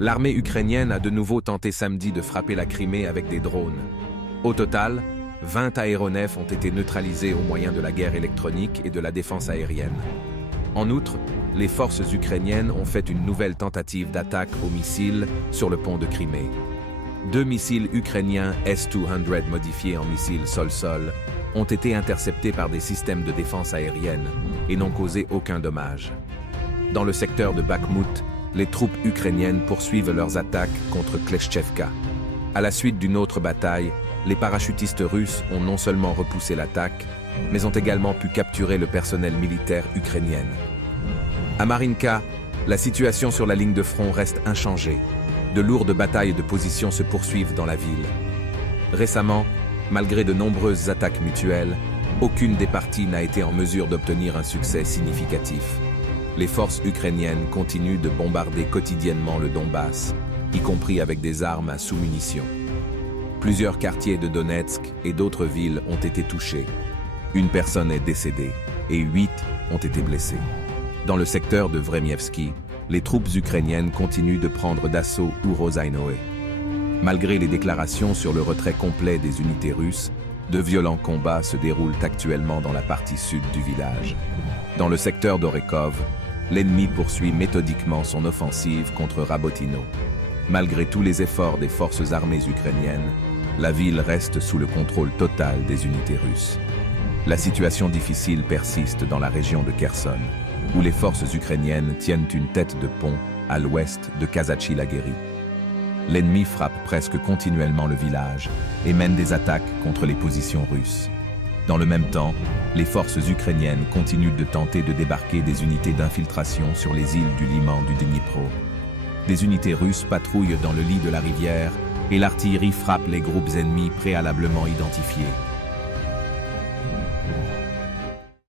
L'armée ukrainienne a de nouveau tenté samedi de frapper la Crimée avec des drones. Au total, 20 aéronefs ont été neutralisés au moyen de la guerre électronique et de la défense aérienne. En outre, les forces ukrainiennes ont fait une nouvelle tentative d'attaque aux missiles sur le pont de Crimée. 2 missiles ukrainiens S-200 modifiés en missiles sol-sol ont été interceptés par des systèmes de défense aérienne et n'ont causé aucun dommage. Dans le secteur de Bakhmout, les troupes ukrainiennes poursuivent leurs attaques contre Kleshchevka. À la suite d'une autre bataille, les parachutistes russes ont non seulement repoussé l'attaque, mais ont également pu capturer le personnel militaire ukrainien. À Marinka, la situation sur la ligne de front reste inchangée. De lourdes batailles de position se poursuivent dans la ville. Récemment, malgré de nombreuses attaques mutuelles, aucune des parties n'a été en mesure d'obtenir un succès significatif. Les forces ukrainiennes continuent de bombarder quotidiennement le Donbass, y compris avec des armes à sous-munitions. Plusieurs quartiers de Donetsk et d'autres villes ont été touchés. Une personne est décédée et 8 ont été blessés. Dans le secteur de Vremievski, les troupes ukrainiennes continuent de prendre d'assaut Urozainoe. Malgré les déclarations sur le retrait complet des unités russes, de violents combats se déroulent actuellement dans la partie sud du village. Dans le secteur d'Orekov, l'ennemi poursuit méthodiquement son offensive contre Rabotino. Malgré tous les efforts des forces armées ukrainiennes, la ville reste sous le contrôle total des unités russes. La situation difficile persiste dans la région de Kherson, où les forces ukrainiennes tiennent une tête de pont à l'ouest de Kazatchi-Laguéry. L'ennemi frappe presque continuellement le village et mène des attaques contre les positions russes. Dans le même temps, les forces ukrainiennes continuent de tenter de débarquer des unités d'infiltration sur les îles du Liman du Dnipro. Des unités russes patrouillent dans le lit de la rivière et l'artillerie frappe les groupes ennemis préalablement identifiés.